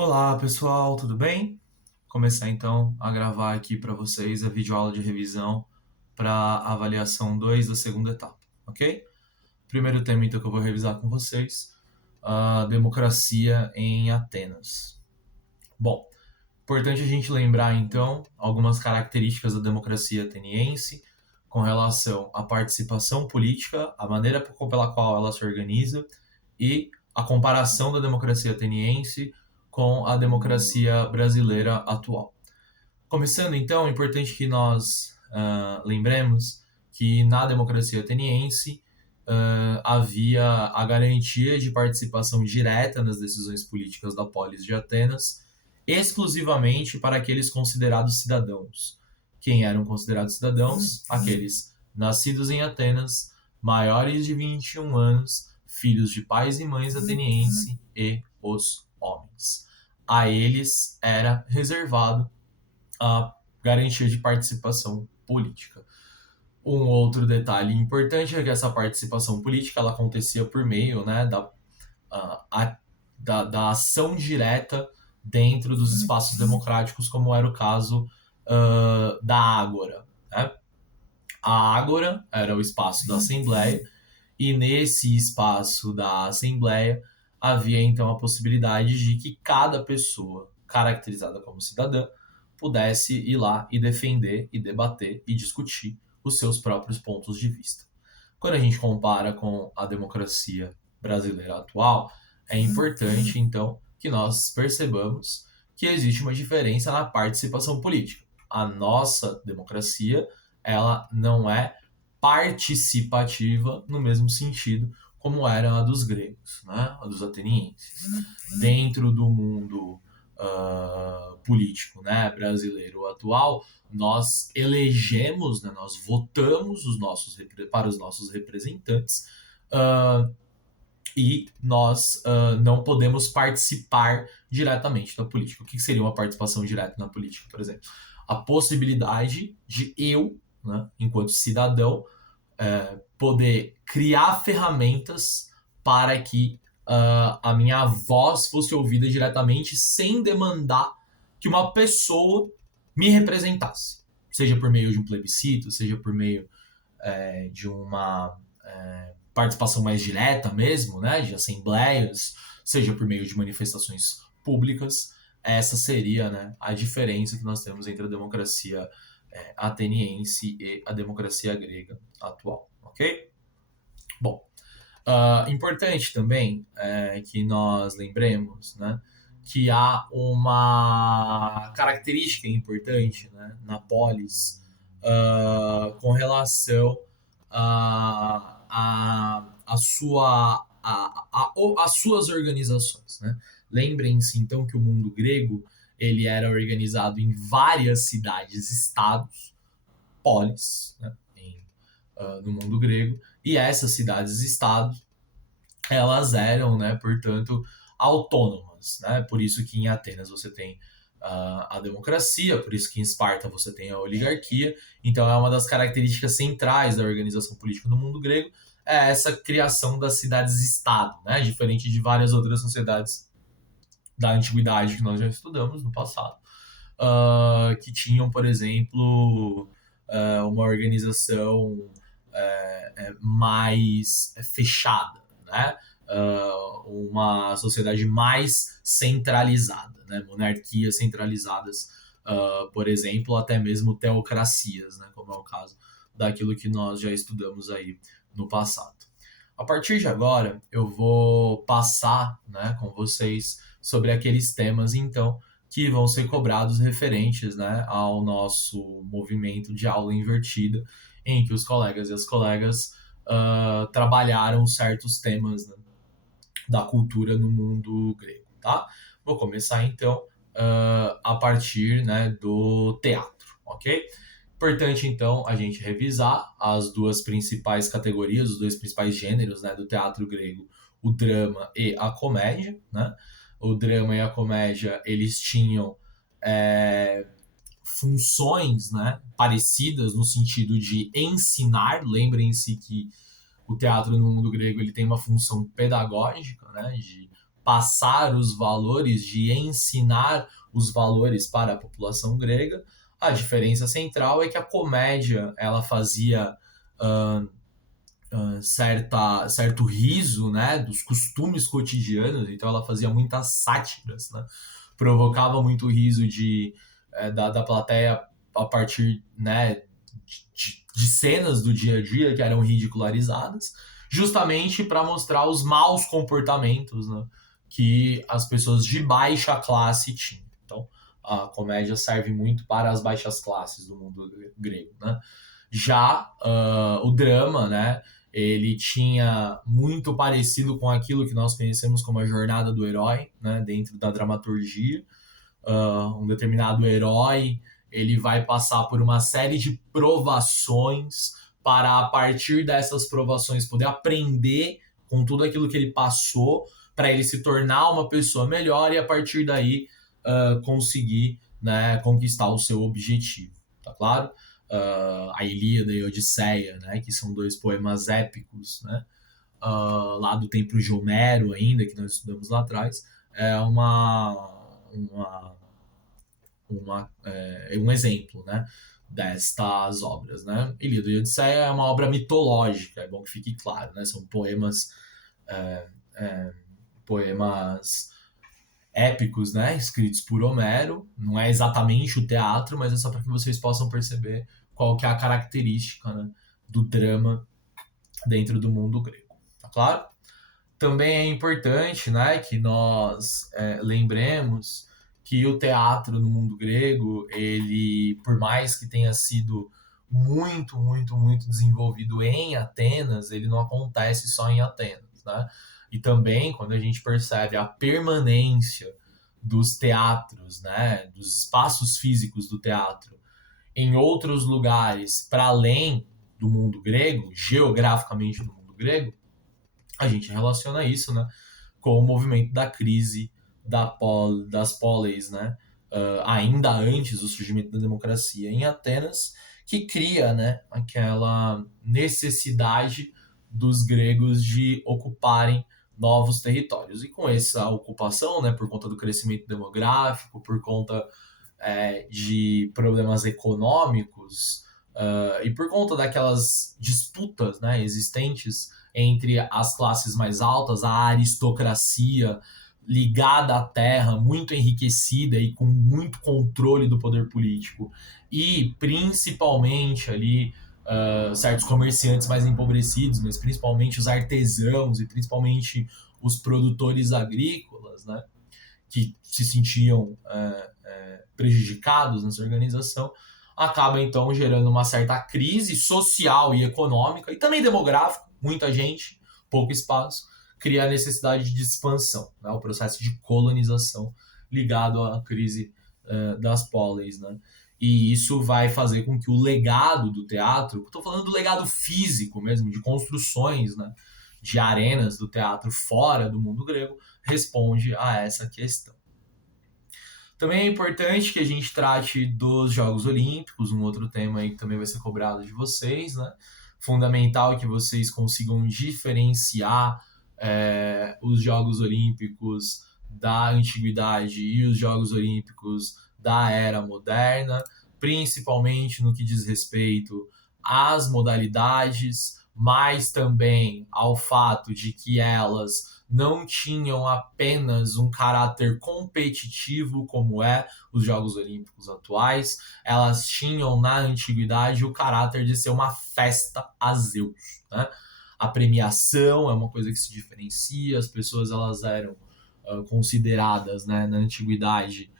Olá pessoal, tudo bem? Começar então a gravar aqui para vocês a videoaula de revisão para avaliação 2 da segunda etapa, ok? Primeiro tema então que eu vou revisar com vocês, a democracia em Atenas. Bom, importante a gente lembrar então algumas características da democracia ateniense com relação à participação política, a maneira pela qual ela se organiza e a comparação da democracia ateniense com a democracia brasileira atual. Começando então, é importante que nós lembremos que na democracia ateniense havia a garantia de participação direta nas decisões políticas da polis de Atenas, exclusivamente para aqueles considerados cidadãos. Quem eram considerados cidadãos? Aqueles nascidos em Atenas, maiores de 21 anos, filhos de pais e mães atenienses e os homens. A eles era reservado a garantia de participação política. Um outro detalhe importante é que essa participação política ela acontecia por meio da ação direta dentro dos espaços democráticos, como era o caso da Ágora. Né? A Ágora era o espaço da Assembleia, e nesse espaço da Assembleia havia então a possibilidade de que cada pessoa caracterizada como cidadã pudesse ir lá e defender e debater e discutir os seus próprios pontos de vista. Quando a gente compara com a democracia brasileira atual, é importante então que nós percebamos que existe uma diferença na participação política. A nossa democracia, ela não é participativa no mesmo sentido como era a dos gregos, né? A dos atenienses. Dentro do mundo político, né, brasileiro atual, nós elegemos, né, nós votamos para os nossos representantes e nós não podemos participar diretamente da política. O que seria uma participação direta na política, por exemplo? A possibilidade de eu, né, enquanto cidadão, poder criar ferramentas para que a minha voz fosse ouvida diretamente sem demandar que uma pessoa me representasse. Seja por meio de um plebiscito, seja por meio de uma participação mais direta mesmo, né, de assembleias, seja por meio de manifestações públicas. Essa seria, né, a diferença que nós temos entre a democracia ateniense e a democracia grega atual, ok? Bom, importante também que nós lembremos, né, que há uma característica importante, né, na polis com relação às suas organizações, né? Lembrem-se então que o mundo grego ele era organizado em várias cidades-estados, polis, né, no mundo grego, e essas cidades-estados elas eram, né, portanto, autônomas, né? Por isso que em Atenas você tem a democracia, por isso que em Esparta você tem a oligarquia. Então é uma das características centrais da organização política no mundo grego, é essa criação das cidades-estado, né? Diferente de várias outras sociedades da antiguidade que nós já estudamos no passado, que tinham, por exemplo, uma organização mais fechada, né? Uma sociedade mais centralizada, né? Monarquias centralizadas, por exemplo, até mesmo teocracias, né? Como é o caso daquilo que nós já estudamos aí no passado. A partir de agora, eu vou passar, né, com vocês sobre aqueles temas, então, que vão ser cobrados referentes, né, ao nosso movimento de aula invertida, em que os colegas e as colegas trabalharam certos temas, né, da cultura no mundo grego, tá? Vou começar, então, a partir, né, do teatro, ok? Importante, então, a gente revisar as duas principais categorias, os dois principais gêneros, né, do teatro grego, o drama e a comédia, né? O drama e a comédia, eles tinham funções, né, parecidas no sentido de ensinar. Lembrem-se que o teatro no mundo grego ele tem uma função pedagógica, né, de passar os valores, de ensinar os valores para a população grega. A diferença central é que a comédia ela fazia certo riso, né, dos costumes cotidianos, então ela fazia muitas sátiras, né, provocava muito riso da plateia a partir, né, de cenas do dia a dia que eram ridicularizadas, justamente para mostrar os maus comportamentos, né, que as pessoas de baixa classe tinham. Então, a comédia serve muito para as baixas classes do mundo grego, né? Já o drama, né, ele tinha muito parecido com aquilo que nós conhecemos como a jornada do herói, né, dentro da dramaturgia. Um determinado herói ele vai passar por uma série de provações para, a partir dessas provações, poder aprender com tudo aquilo que ele passou, para ele se tornar uma pessoa melhor e, a partir daí, conseguir, né, conquistar o seu objetivo. Tá claro? A Ilíada e a Odisseia, né, que são dois poemas épicos, né, lá do tempo de Homero ainda, que nós estudamos lá atrás, é um exemplo, né, destas obras, né? Ilíada e Odisseia é uma obra mitológica, é bom que fique claro, né? São poemas épicos, né, escritos por Homero. Não é exatamente o teatro, mas é só para que vocês possam perceber qual que é a característica, né, do drama dentro do mundo grego. Tá claro? Também é importante, né, que nós lembremos que o teatro no mundo grego, ele, por mais que tenha sido muito, muito, muito desenvolvido em Atenas, ele não acontece só em Atenas, né? E também, quando a gente percebe a permanência dos teatros, né, dos espaços físicos do teatro em outros lugares para além do mundo grego, geograficamente do mundo grego, a gente relaciona isso, né, com o movimento da crise das polis, né, ainda antes do surgimento da democracia em Atenas, que cria, né, aquela necessidade dos gregos de ocuparem novos territórios. E com essa ocupação, né, por conta do crescimento demográfico, por conta de problemas econômicos, e por conta daquelas disputas, né, existentes entre as classes mais altas, a aristocracia ligada à terra, muito enriquecida e com muito controle do poder político, e principalmente ali certos comerciantes mais empobrecidos, mas principalmente os artesãos e principalmente os produtores agrícolas, né, que se sentiam prejudicados nessa organização, acaba então gerando uma certa crise social e econômica e também demográfica. Muita gente, pouco espaço, cria a necessidade de expansão, né? O processo de colonização ligado à crise das polis, né? E isso vai fazer com que o legado do teatro, estou falando do legado físico mesmo, de construções, né, de arenas do teatro fora do mundo grego, responde a essa questão. Também é importante que a gente trate dos Jogos Olímpicos, um outro tema aí que também vai ser cobrado de vocês, né? Fundamental que vocês consigam diferenciar os Jogos Olímpicos da Antiguidade e os Jogos Olímpicos da Era Moderna, principalmente no que diz respeito às modalidades, mas também ao fato de que elas não tinham apenas um caráter competitivo, como os Jogos Olímpicos atuais, elas tinham na antiguidade o caráter de ser uma festa a Zeus, né? A premiação é uma coisa que se diferencia, as pessoas elas eram consideradas, né, na antiguidade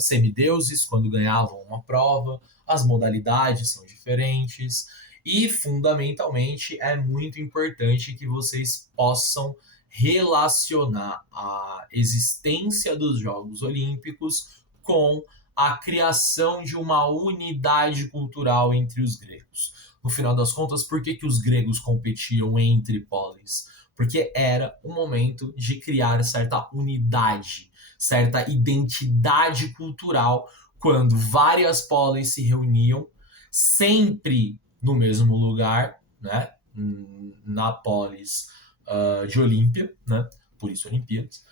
semideuses quando ganhavam uma prova, as modalidades são diferentes e, fundamentalmente, é muito importante que vocês possam relacionar a existência dos Jogos Olímpicos com a criação de uma unidade cultural entre os gregos. No final das contas, por que os gregos competiam entre polis? Porque era o momento de criar certa unidade, certa identidade cultural, quando várias polis se reuniam, sempre no mesmo lugar, né, na polis de Olímpia, né, por isso Olimpíadas,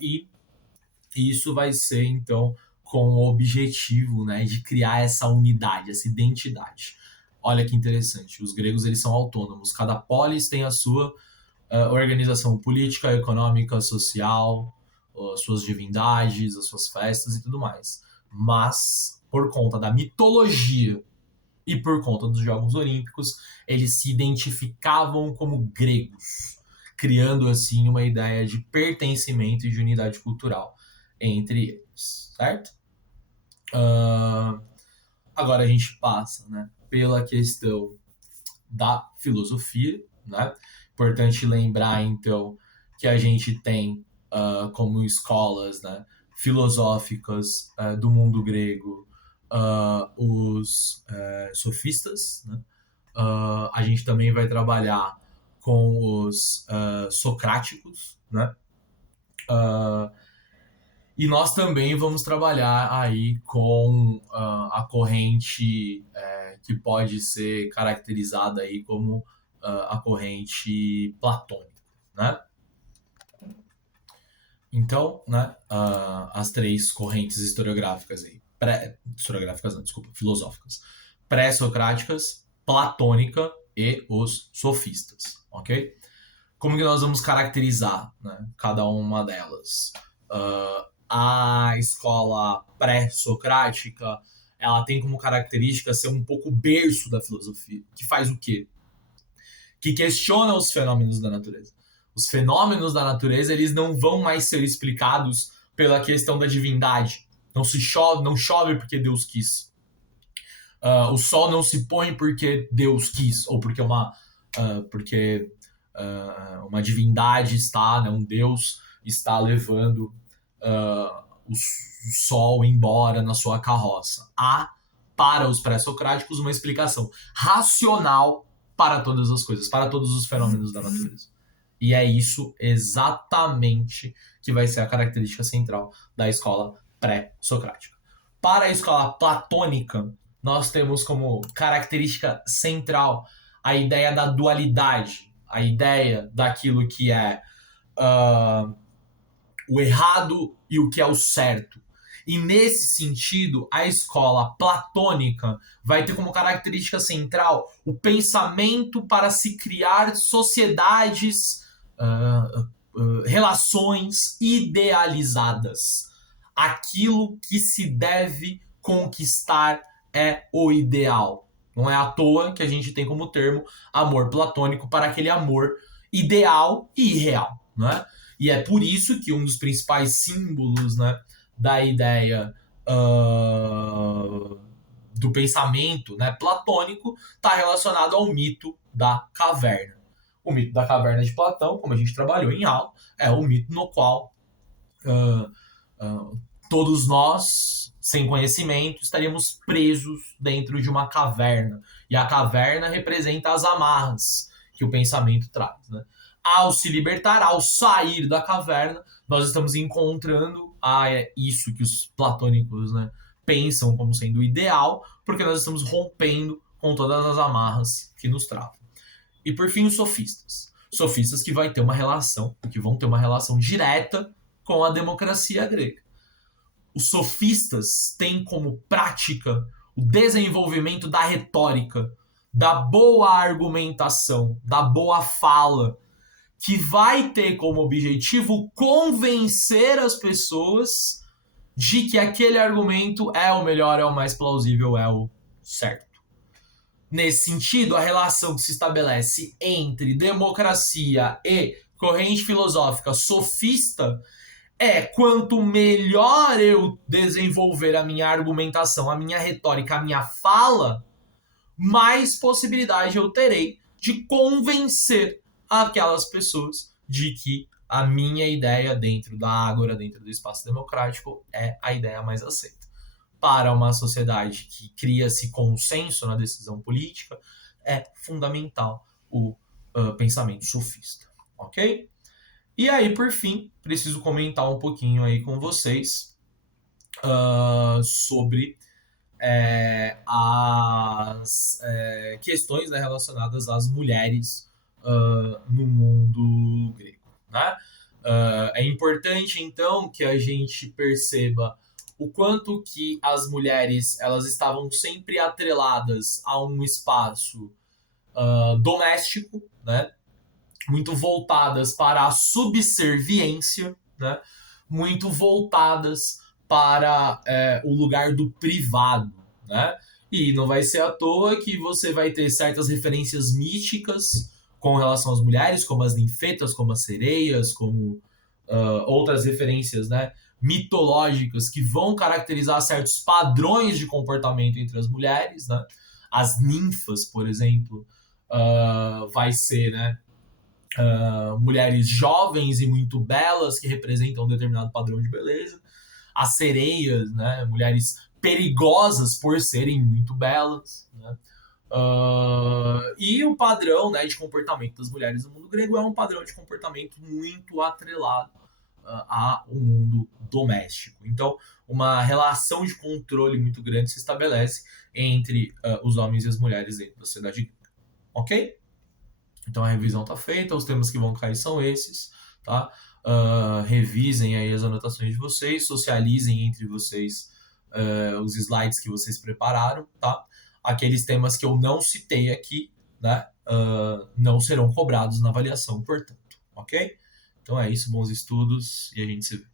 E isso vai ser, então, com o objetivo, né, de criar essa unidade, essa identidade. Olha que interessante, os gregos eles são autônomos, cada polis tem a sua organização política, econômica, social, as suas divindades, as suas festas e tudo mais. Mas, por conta da mitologia e por conta dos Jogos Olímpicos, eles se identificavam como gregos, criando assim uma ideia de pertencimento e de unidade cultural entre eles, certo? Agora a gente passa, né, pela questão da filosofia, né? Importante lembrar, então, que a gente tem como escolas, né, filosóficas do mundo grego os sofistas, né? A gente também vai trabalhar com os socráticos, né? E nós também vamos trabalhar aí com a corrente que pode ser caracterizada aí como a corrente platônica, né? Então, né, as três correntes historiográficas aí, historiográficas não, desculpa, filosóficas, pré-socráticas, platônica e os sofistas, ok? Como que nós vamos caracterizar, né, cada uma delas? A escola pré-socrática, ela tem como característica ser um pouco o berço da filosofia, que faz o quê? Que questiona os fenômenos da natureza. Os fenômenos da natureza, eles não vão mais ser explicados pela questão da divindade. Não chove porque Deus quis. O sol não se põe porque Deus quis, ou porque uma divindade está, né, um Deus está levando o sol embora na sua carroça. Há, para os pré-socráticos, uma explicação racional para todas as coisas, para todos os fenômenos da natureza. E é isso exatamente que vai ser a característica central da escola pré-socrática. Para a escola platônica, nós temos como característica central a ideia da dualidade, a ideia daquilo que é o errado e o que é o certo. E nesse sentido, a escola platônica vai ter como característica central o pensamento para se criar sociedades, relações idealizadas. Aquilo que se deve conquistar é o ideal. Não é à toa que a gente tem como termo amor platônico para aquele amor ideal e irreal, né? E é por isso que um dos principais símbolos, né, da ideia do pensamento, né, platônico está relacionado ao mito da caverna. O mito da caverna de Platão, como a gente trabalhou em aula, é o mito no qual todos nós, sem conhecimento, estaríamos presos dentro de uma caverna. E a caverna representa as amarras que o pensamento traz, né? Ao se libertar, ao sair da caverna, nós estamos encontrando isso que os platônicos, né, pensam como sendo o ideal, porque nós estamos rompendo com todas as amarras que nos travam. E por fim, os sofistas. Sofistas que vão ter uma relação direta com a democracia grega. Os sofistas têm como prática o desenvolvimento da retórica, da boa argumentação, da boa fala, que vai ter como objetivo convencer as pessoas de que aquele argumento é o melhor, é o mais plausível, é o certo. Nesse sentido, a relação que se estabelece entre democracia e corrente filosófica sofista é quanto melhor eu desenvolver a minha argumentação, a minha retórica, a minha fala, mais possibilidade eu terei de convencer aquelas pessoas de que a minha ideia dentro da ágora, dentro do espaço democrático, é a ideia mais aceita. Para uma sociedade que cria-se consenso na decisão política, é fundamental o pensamento sofista, ok? E aí, por fim, preciso comentar um pouquinho aí com vocês sobre as questões, né, relacionadas às mulheres no mundo grego, né? É importante, então, que a gente perceba o quanto que as mulheres elas estavam sempre atreladas a um espaço doméstico, né? Muito voltadas para a subserviência, né? Muito voltadas para o lugar do privado, né? E não vai ser à toa que você vai ter certas referências místicas com relação às mulheres, como as ninfetas, como as sereias, como outras referências, né, mitológicas que vão caracterizar certos padrões de comportamento entre as mulheres, né? As ninfas, por exemplo, vai ser, né, mulheres jovens e muito belas que representam um determinado padrão de beleza. As sereias, né, mulheres perigosas por serem muito belas, né? E o padrão, né, de comportamento das mulheres no mundo grego é um padrão de comportamento muito atrelado ao mundo doméstico. Então, uma relação de controle muito grande se estabelece entre os homens e as mulheres dentro da sociedade grega. Ok? Então a revisão está feita, os temas que vão cair são esses, tá? Revisem aí as anotações de vocês, socializem entre vocês os slides que vocês prepararam, tá? Aqueles temas que eu não citei aqui, né? Não serão cobrados na avaliação, portanto, ok? Então é isso, bons estudos e a gente se vê.